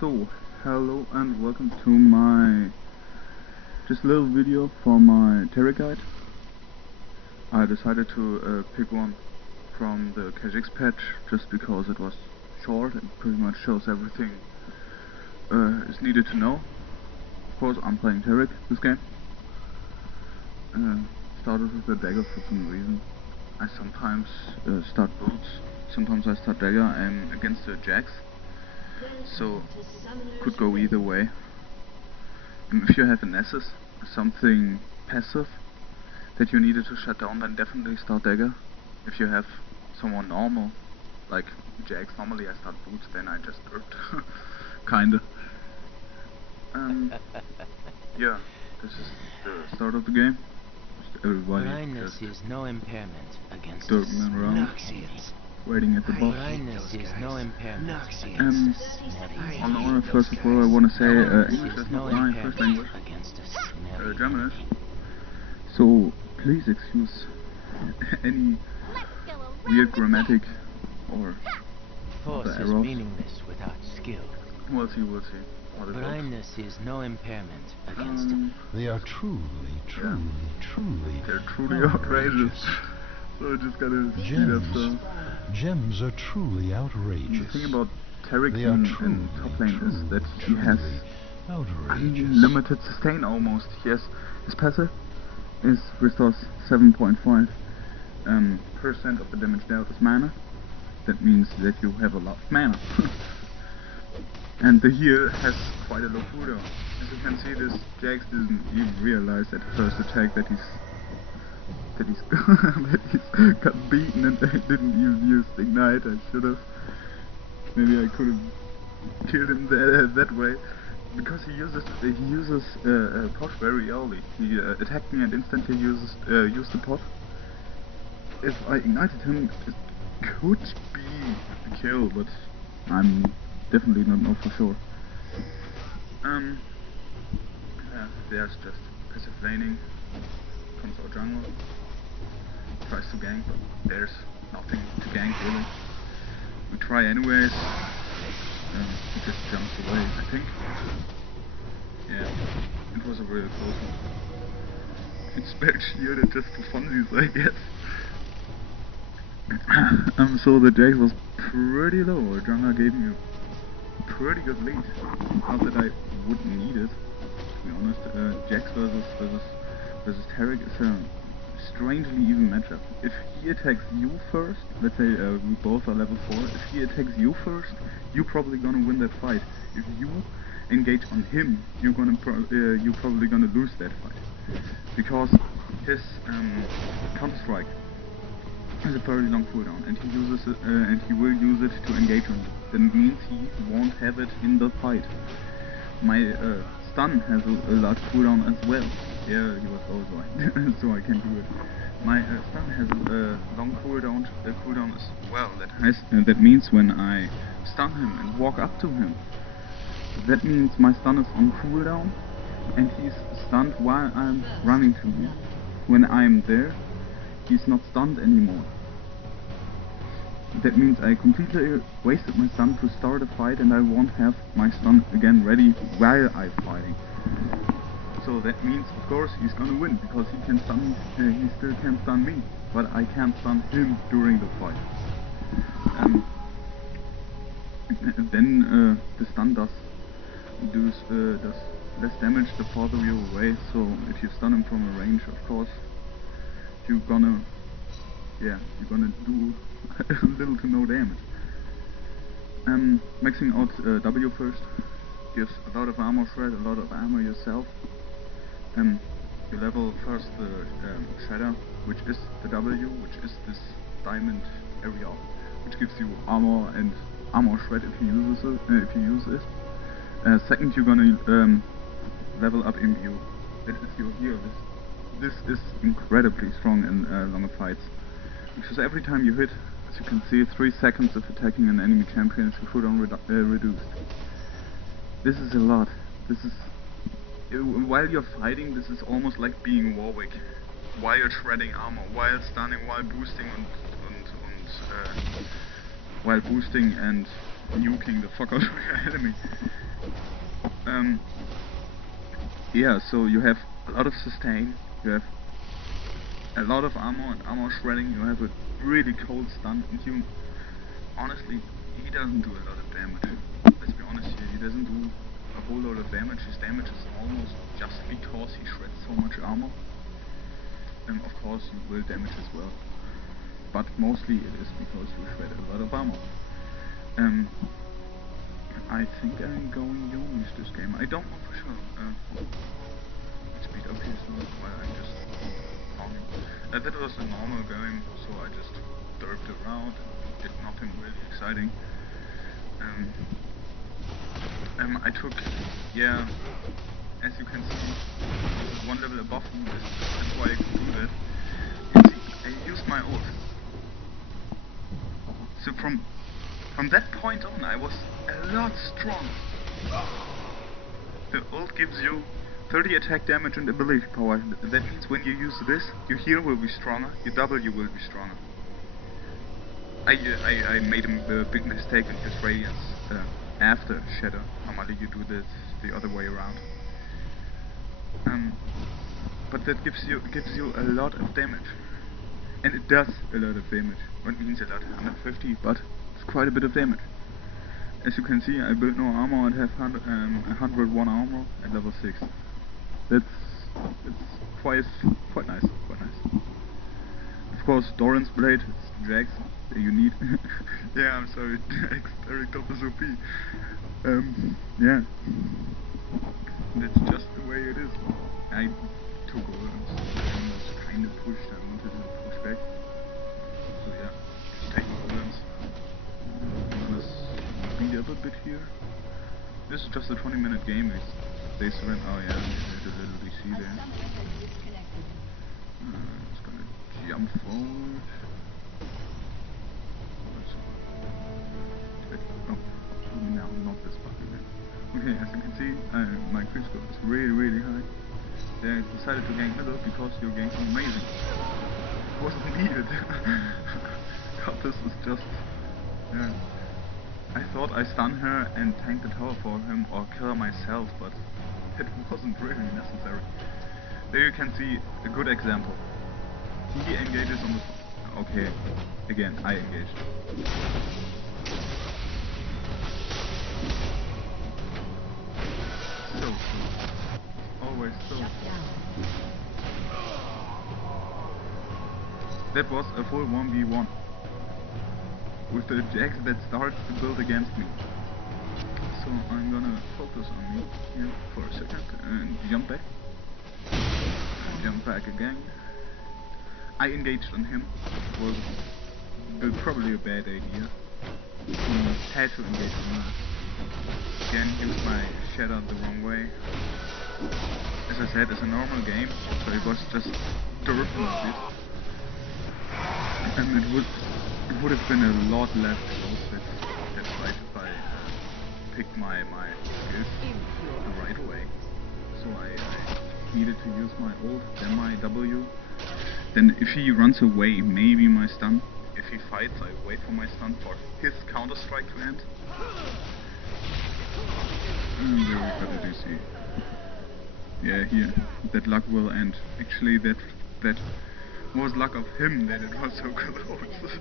So, hello and welcome to my just a little video for my Taric guide. I decided to pick one from the Kajix patch just because it was short and pretty much shows everything is needed to know. Of course, I'm playing Taric this game. Started with the dagger for some reason. I sometimes start boots, sometimes I start dagger. I'm against the Jax, so could go either way. And if you have a Nessus, something passive that you needed to shut down, then definitely start dagger. If you have someone normal, like Jax, normally I start boots, then I just dirt. Kinda. Yeah, this is the start of the game. Just everybody Blindness is no impairment against dirting us. around, waiting at the boss. Blindness is no impairment against us. On first of all, I want to say English is No not my first language. impairment against us. German is. So please excuse any weird grammatic or Force is errors. meaningless without skill. We'll see how this works. Blindness is no impairment against us. They are truly They're truly outrageous. So I just gotta speed up Gems. Gems are truly The outrageous. thing about Taric They are in truly, top lane is that he has outrageous. unlimited sustain almost. Yes, his passive is restores 7.5% of the damage dealt as mana. That means that you have a lot of mana. And the heal has quite a low cooldown. As you can see, this Jax didn't even realize at first attack that he's that he's got beaten, and I didn't even use Ignite. I should have. Maybe I could have killed him that way, because he uses pot very early. He attacked me and instantly used the pot. If I ignited him, it could be a kill, but I'm definitely not know for sure. There's just passive laning. Comes our jungle, tries to gank, but there's nothing to gank really. We try anyways. He just jumps away, I think. Yeah, it was a really close one. It's spelled shielded just for funsies, I guess. So the Jax was pretty low. Our jungler gave me a pretty good lead. Not that I wouldn't need it, to be honest. Jax versus Taric is a strangely even matchup. If he attacks you first, let's say we both are level 4, if he attacks you first, you're probably gonna win that fight. If you engage on him, you're probably gonna lose that fight, because his counter strike has a very long cooldown, and he uses it, and he will use it to engage on you. That means he won't have it in the fight. My stun has a large cooldown as well. Yeah, he was also so I can do it. My stun has a long cooldown as well. That means when I stun him and walk up to him, that means my stun is on cooldown, and he's stunned while I'm running to him. When I'm there, he's not stunned anymore. That means I completely wasted my stun to start a fight, and I won't have my stun again ready while I'm fighting. So that means, of course, he's gonna win, because he can stun. He still can stun me, but I can't stun him during the fight. Then the stun does less damage the farther you're away. So if you stun him from a range, of course, you're gonna do little to no damage. Maxing out W first gives a lot of armor shred, a lot of armor yourself. You level first the Shredder, which is the W, which is this diamond area, which gives you armor and armor shred if you use it. Second, you're gonna level up Imbue. That is your heal. This is incredibly strong in longer fights, because every time you hit, as you can see, 3 seconds of attacking an enemy champion is cooldown reduced. This is a lot. This is while you're fighting, this is almost like being Warwick. While you're shredding armor, while stunning, while boosting while boosting and nuking the fuck out of your enemy. Yeah, so you have a lot of sustain, you have a lot of armor and armor shredding, you have a really cold stun, and you, honestly, he doesn't do a lot of damage. Let's be honest here, he doesn't do a whole lot of damage. His damage is almost just because he shreds so much armor. Of course you will damage as well, but mostly it is because you shred a lot of armor. I think I'm going Yomish this game. I don't know for sure. Let's speed up here so while I'm just farming. That was a normal game, so I just derped around and did nothing really exciting. I took, yeah, as you can see, one level above me. That's why I could do that. You see, I used my ult. So from that point on, I was a lot stronger. The ult gives you 30 attack damage and ability power. That means when you use this, your heal will be stronger, your W will be stronger. I made a big mistake in his radiance after Shadow. Normally you do this the other way around. But that gives you a lot of damage. And it does a lot of damage. What means a lot? 150, but it's quite a bit of damage. As you can see, I built no armor and have 101 armor at level 6. It's quite nice, quite nice. Of course, Doran's blade, it's Jax that you need. Yeah, I'm sorry, Jax, Taric top is OP. Yeah. That's just the way it is. I took Orans and was kinda pushed, I wanted to push back. So yeah, just taking Orans. I'm gonna speed up a bit here. This is just a 20-minute game. They surrender. Oh yeah, there's a little DC there. It's gonna jump forward. Oh, no, not this button again. Okay, as you can see, my creep score is really high. They decided to gank middle because your gank is amazing. It wasn't needed. God, this is just... Yeah. I thought I stun her and tank the tower for him or kill her myself, but it wasn't really necessary. There you can see a good example. He engages on the... Okay, again, I engaged. So slow. Always so slow. That was a full 1v1. With the Jax that starts to build against me. So I'm gonna focus on me here for a second and jump back. Jump back again. I engaged on him. It was probably a bad idea. He had to engage on me. Again, used my shadow the wrong way. As I said, it's a normal game, so it was just derping a bit. And it would have been a lot less close that fight if I picked my skills the right way. So I needed to use my ult, then my W. Then if he runs away, maybe my stun. If he fights, I wait for my stun for his counter strike to end. And there we got a DC. Yeah, here, that luck will end. Actually, that was luck of him that it was so close.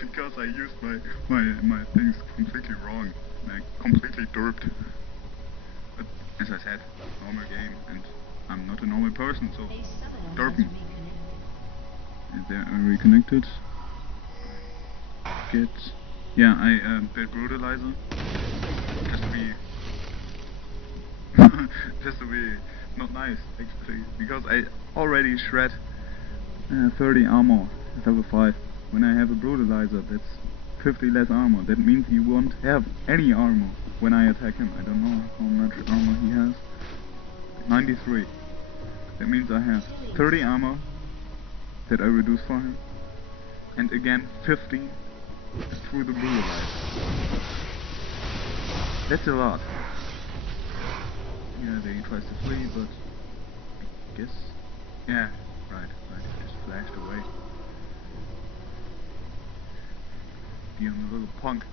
Because I used my things completely wrong. I completely derped. But as I said, normal game, and I'm not a normal person, so derping. And they are reconnected. Get... Yeah, I built Brutalizer. Just to be not nice, actually. Because I already shred 30 armor at level 5. When I have a Brutalizer, that's 50 less armor. That means he won't have any armor when I attack him. I don't know how much armor he has. 93. That means I have 30 armor that I reduce for him. And again 50 through the Brutalizer. That's a lot. Yeah, there he tries to flee, but I guess... Yeah, right, he just flashed away. Be on the little punk.